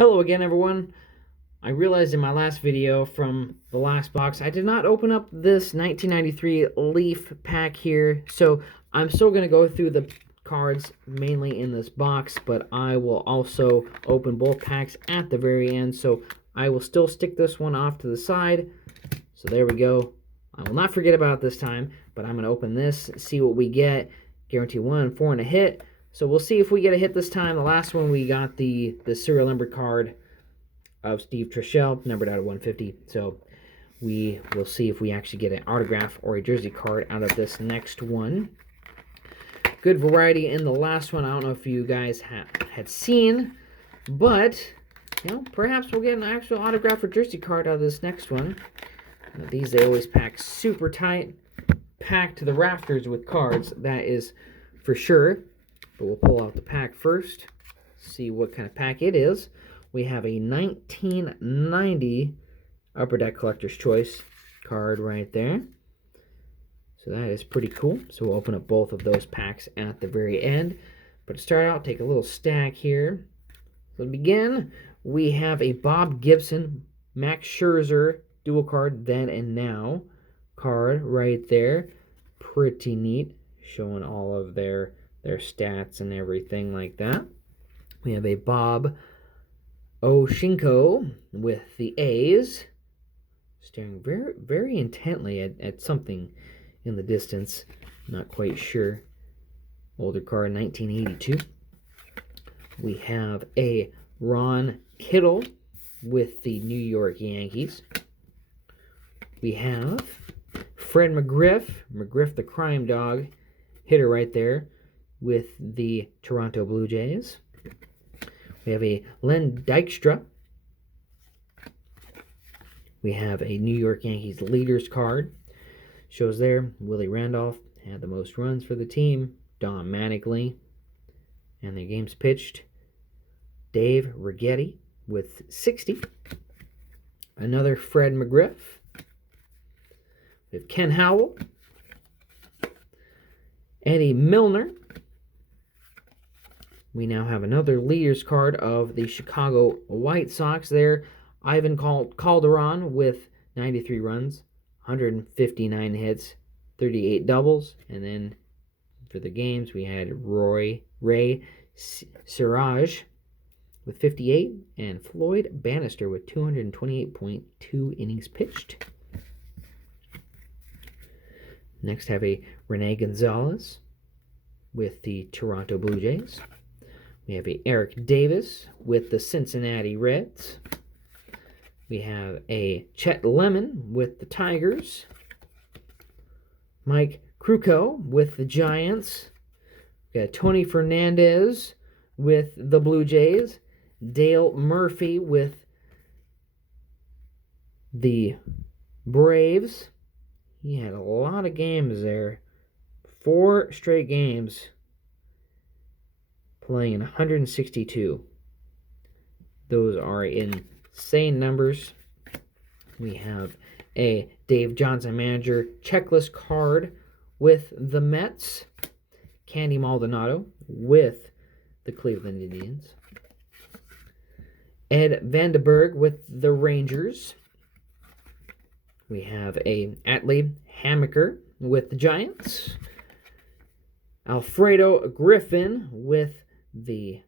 Hello again, everyone. I realized in my last video from the last box, I did not open up this 1993 Leaf pack here, so I'm still going to go through the cards mainly in this box, but I will also open both packs at the very end, so I will still stick this one off to the side. So there we go. I will not forget about it this time, but I'm going to open this, see what we get. Guarantee 1 and 4 and a hit. So we'll see if we get a hit this time. The last one we got the serial number card of Steve Trishelle, numbered out of 150. So we will see if we actually get an autograph or a jersey card out of this next one. Good variety in the last one. I don't know if you guys had seen, but perhaps we'll get an actual autograph or jersey card out of this next one. These they always pack super tight, packed to the rafters with cards. That is for sure. But we'll pull out the pack first, see what kind of pack it is. We have a 1990 Upper Deck Collector's Choice card right there. So that is pretty cool. So we'll open up both of those packs at the very end. But to start out, take a little stack here. So to begin, we have a Bob Gibson, Max Scherzer dual card then and now card right there. Pretty neat, showing all of their stats and everything like that. We have a Bob Oshinko with the A's, staring very, very intently at something in the distance. Not quite sure. Older card, 1982. We have a Ron Kittle with the New York Yankees. We have Fred McGriff the crime dog, hitter right there, with the Toronto Blue Jays. We have a Len Dykstra. We have a New York Yankees leaders card. Shows there, Willie Randolph had the most runs for the team. Don Mattingly. And the games pitched. Dave Righetti with 60. Another Fred McGriff. We have Ken Howell. Eddie Milner. We now have another leaders card of the Chicago White Sox there. Ivan Calderon with 93 runs, 159 hits, 38 doubles. And then for the games, we had Ray Siraj with 58 and Floyd Bannister with 228.2 innings pitched. Next, have a Rene Gonzalez with the Toronto Blue Jays. We have a Eric Davis with the Cincinnati Reds. We have a Chet Lemon with the Tigers. Mike Krukow with the Giants. We got Tony Fernandez with the Blue Jays. Dale Murphy with the Braves. He had a lot of games there. 4 straight games playing in 162. Those are insane numbers. We have a Dave Johnson manager checklist card with the Mets. Candy Maldonado with the Cleveland Indians. Ed Vandenberg with the Rangers. We have a Atlee Hammaker with the Giants. Alfredo Griffin with the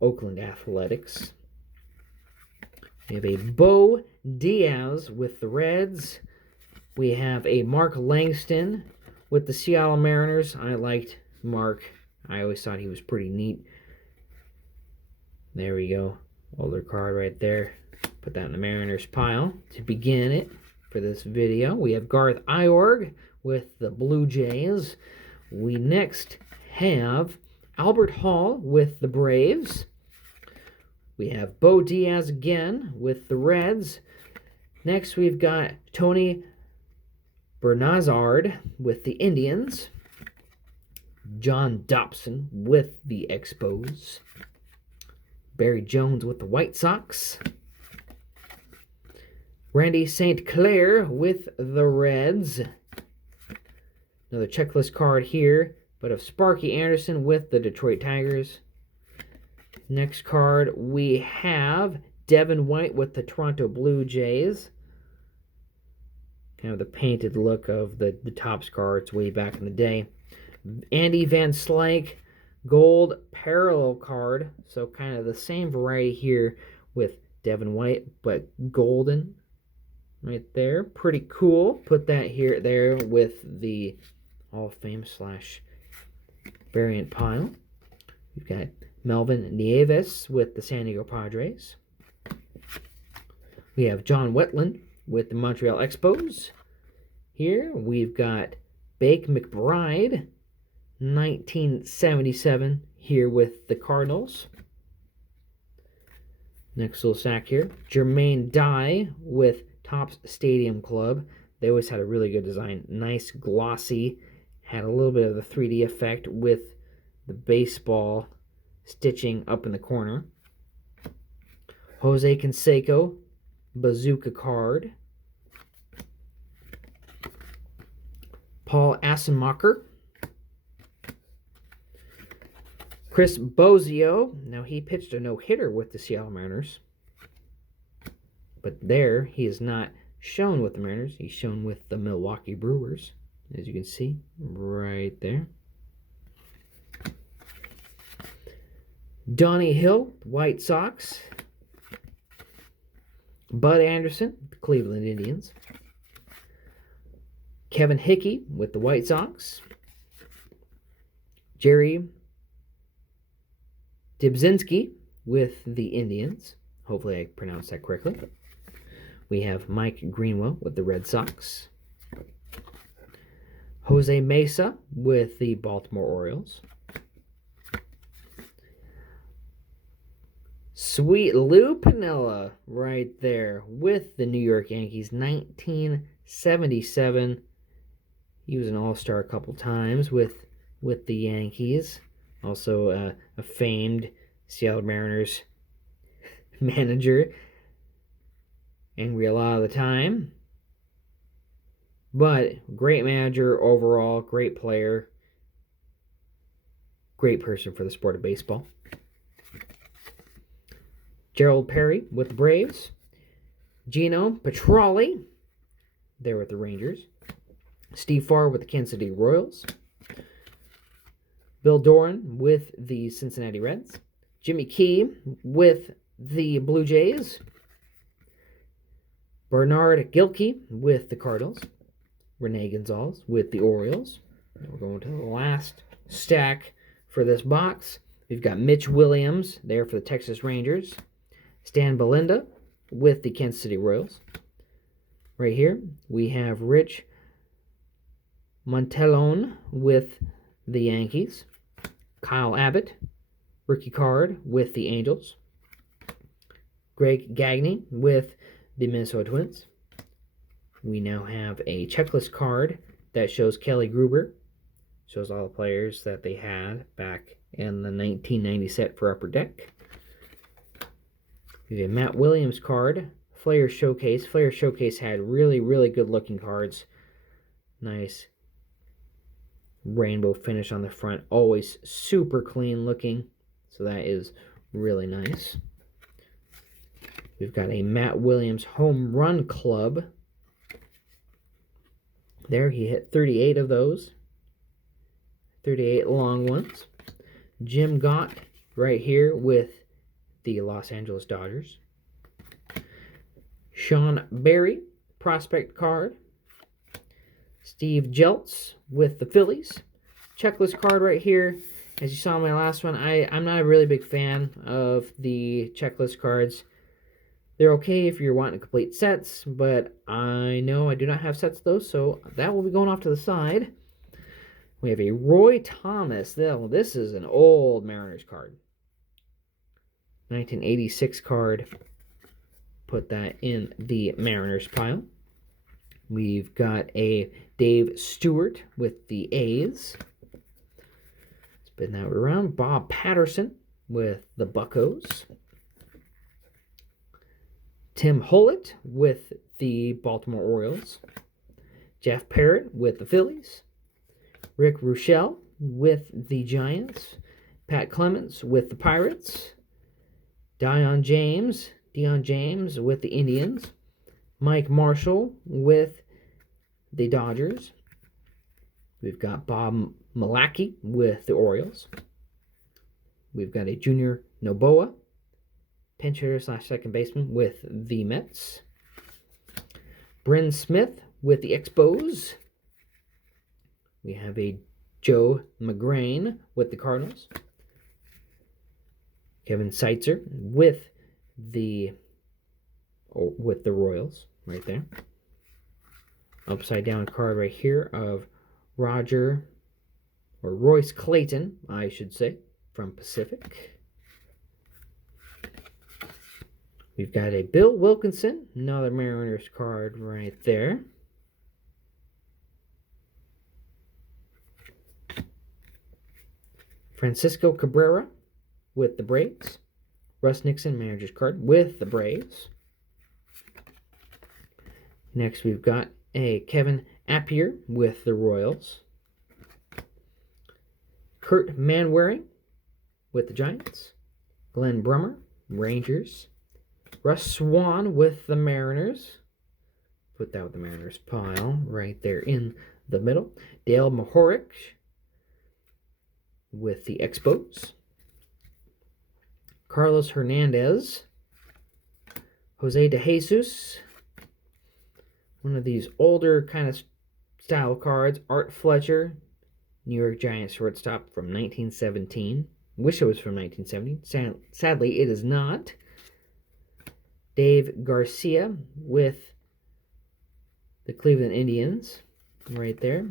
Oakland Athletics. We have a Bo Diaz with the Reds. We have a Mark Langston with the Seattle Mariners. I liked Mark. I always thought he was pretty neat. There we go. Older card right there. Put that in the Mariners pile to begin it for this video. We have Garth Iorg with the Blue Jays. We next have Albert Hall with the Braves. We have Bo Diaz again with the Reds. Next, we've got Tony Bernazard with the Indians. John Dobson with the Expos. Barry Jones with the White Sox. Randy St. Clair with the Reds. Another checklist card here, but of Sparky Anderson with the Detroit Tigers. Next card, we have Devin White with the Toronto Blue Jays. Kind of the painted look of the Topps cards way back in the day. Andy Van Slyke, gold parallel card. So kind of the same variety here with Devin White, but golden right there. Pretty cool. Put that there with the Hall of Fame / variant pile. We've got Melvin Nieves with the San Diego Padres. We have John Wetland with the Montreal Expos. Here we've got Bake McBride, 1977, here with the Cardinals. Next little sack here, Jermaine Dye with Topps Stadium Club. They always had a really good design. Nice, glossy. Had a little bit of the 3D effect with the baseball stitching up in the corner. Jose Canseco, Bazooka card. Paul Assenmacher. Chris Bozio. Now, he pitched a no-hitter with the Seattle Mariners. But there, he is not shown with the Mariners. He's shown with the Milwaukee Brewers, as you can see right there. Donnie Hill, White Sox. Bud Anderson, the Cleveland Indians. Kevin Hickey with the White Sox. Jerry Dibzinski with the Indians. Hopefully I pronounced that correctly. We have Mike Greenwell with the Red Sox. Jose Mesa with the Baltimore Orioles. Sweet Lou Piniella right there with the New York Yankees, 1977. He was an all-star a couple times with the Yankees. Also a famed Seattle Mariners manager. Angry a lot of the time. But great manager overall, great player. Great person for the sport of baseball. Gerald Perry with the Braves. Gino Petralli there with the Rangers. Steve Farr with the Kansas City Royals. Bill Doran with the Cincinnati Reds. Jimmy Key with the Blue Jays. Bernard Gilkey with the Cardinals. Rene Gonzalez with the Orioles. And we're going to the last stack for this box. We've got Mitch Williams there for the Texas Rangers. Stan Belinda with the Kansas City Royals. Right here, we have Rich Montelone with the Yankees. Kyle Abbott, rookie card with the Angels. Greg Gagne with the Minnesota Twins. We now have a checklist card that shows Kelly Gruber. Shows all the players that they had back in the 1990 set for Upper Deck. We have a Matt Williams card, Flair Showcase. Flair Showcase had really, really good looking cards. Nice rainbow finish on the front. Always super clean looking. So that is really nice. We've got a Matt Williams Home Run Club. There, he hit 38 of those. 38 long ones. Jim Gott right here with the Los Angeles Dodgers. Sean Berry, prospect card. Steve Jeltz with the Phillies. Checklist card right here. As you saw in my last one, I'm not a really big fan of the checklist cards. They're okay if you're wanting complete sets, but I know I do not have sets of those, so that will be going off to the side. We have a Roy Thomas. This is an old Mariners card. 1986 card. Put that in the Mariners pile. We've got a Dave Stewart with the A's. Spin that around. Bob Patterson with the Buccos. Tim Hollett with the Baltimore Orioles. Jeff Parrott with the Phillies. Rick Ruchel with the Giants. Pat Clemens with the Pirates. Deion James with the Indians. Mike Marshall with the Dodgers. We've got Bob Milwaukee with the Orioles. We've got a Junior Noboa, pinch hitter / second baseman with the Mets. Bryn Smith with the Expos. We have a Joe McGrain with the Cardinals. Kevin Seitzer with the Royals right there. Upside down card right here of Royce Clayton, I should say, from Pacific. We've got a Bill Wilkinson, another Mariners card right there. Francisco Cabrera with the Braves. Russ Nixon, manager's card with the Braves. Next, we've got a Kevin Appier with the Royals. Kurt Manwaring with the Giants. Glenn Brummer, Rangers. Russ Swan with the Mariners. Put that with the Mariners pile right there in the middle. Dale Mahorich with the Expos. Carlos Hernandez. Jose De Jesus. One of these older kind of style cards. Art Fletcher, New York Giants shortstop from 1917. Wish it was from 1970. Sadly, it is not. Dave Garcia with the Cleveland Indians right there.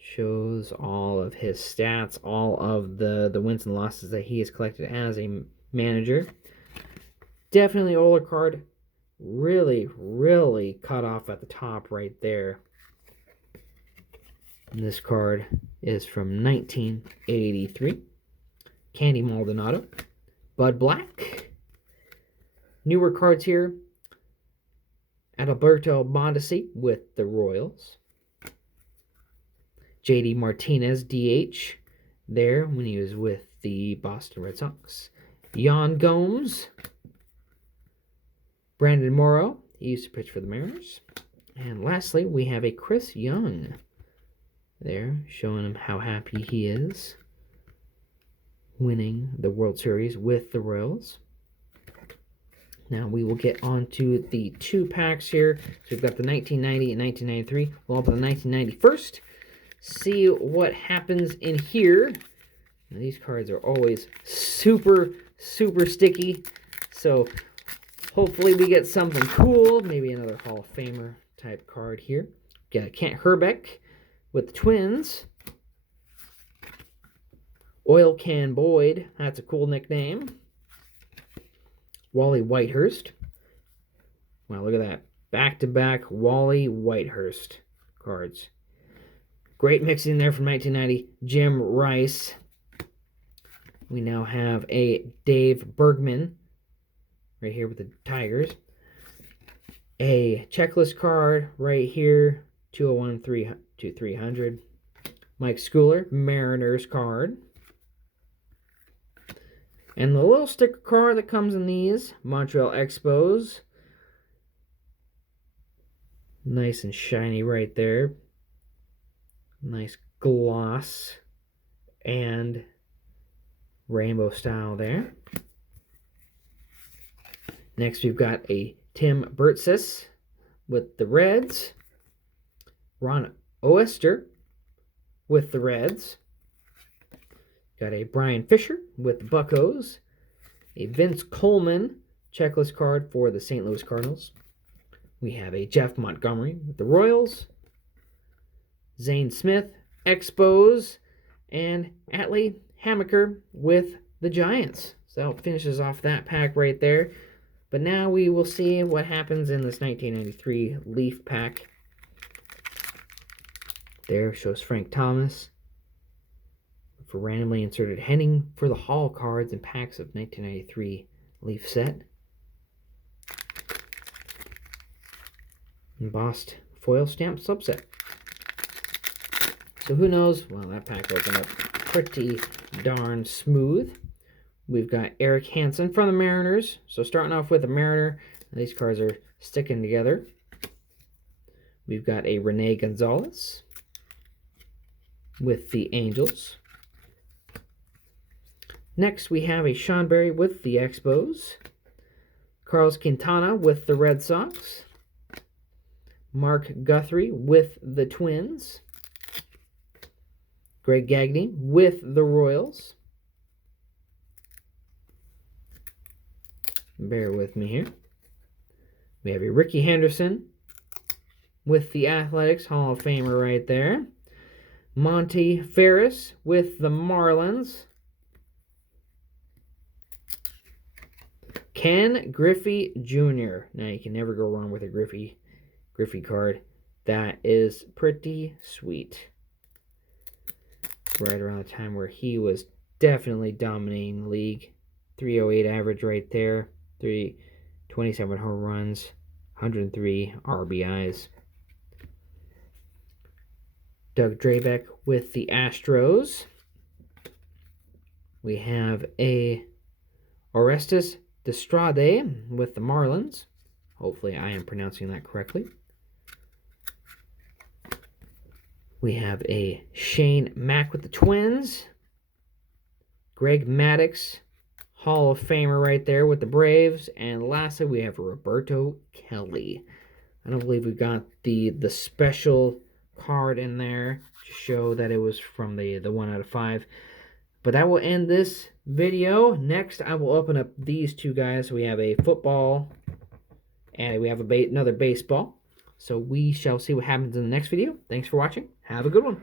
Shows all of his stats, all of the wins and losses that he has collected as a manager. Definitely older card. Really, really cut off at the top right there. And this card is from 1983. Candy Maldonado. Bud Black. Newer cards here. Adalberto Mondesi with the Royals. JD Martinez, DH, there when he was with the Boston Red Sox. Yan Gomes. Brandon Morrow, he used to pitch for the Mariners. And lastly, we have a Chris Young there, showing him how happy he is winning the World Series with the Royals. Now we will get on to the 2 packs here. So we've got the 1990 and 1993. We'll open the 1990 first. See what happens in here. Now, these cards are always super, super sticky. So hopefully we get something cool. Maybe another Hall of Famer type card here. Got Kent Herbeck with the Twins. Oil Can Boyd. That's a cool nickname. Wally Whitehurst. Wow, look at that. Back-to-back Wally Whitehurst cards. Great mixing there from 1990. Jim Rice. We now have a Dave Bergman right here with the Tigers. A checklist card right here. 201 to 300. Mike Schooler, Mariners card. And the little sticker card that comes in these, Montreal Expos. Nice and shiny right there. Nice gloss and rainbow style there. Next we've got a Tim Burtsis with the Reds. Ron Oester with the Reds. Got a Brian Fisher with the Buccos. A Vince Coleman checklist card for the St. Louis Cardinals. We have a Jeff Montgomery with the Royals. Zane Smith, Expos. And Atlee Hammaker with the Giants. So that finishes off that pack right there. But now we will see what happens in this 1993 Leaf pack. There shows Frank Thomas for randomly inserted Henning for the Hall cards and packs of 1993 Leaf set. Embossed foil stamp subset. So who knows? Well, that pack opened up pretty darn smooth. We've got Eric Hansen from the Mariners. So starting off with the Mariner, these cards are sticking together. We've got a Rene Gonzalez with the Angels. Next, we have a Sean Berry with the Expos. Carlos Quintana with the Red Sox. Mark Guthrie with the Twins. Greg Gagne with the Royals. Bear with me here. We have a Ricky Henderson with the Athletics, Hall of Famer right there. Monty Ferris with the Marlins. Ken Griffey Jr. Now you can never go wrong with a Griffey card. That is pretty sweet. Right around the time where he was definitely dominating the league. 308 average right there. 27 home runs. 103 RBIs. Doug Drabek with the Astros. We have a Orestes Destrade with the Marlins. Hopefully I am pronouncing that correctly. We have a Shane Mack with the Twins. Greg Maddux, Hall of Famer right there with the Braves. And lastly, we have Roberto Kelly. I don't believe we got the special card in there to show that it was from the 1 out of 5. But that will end this video. Next, I will open up these two guys. We have a football and we have another baseball. So we shall see what happens in the next video. Thanks for watching. Have a good one.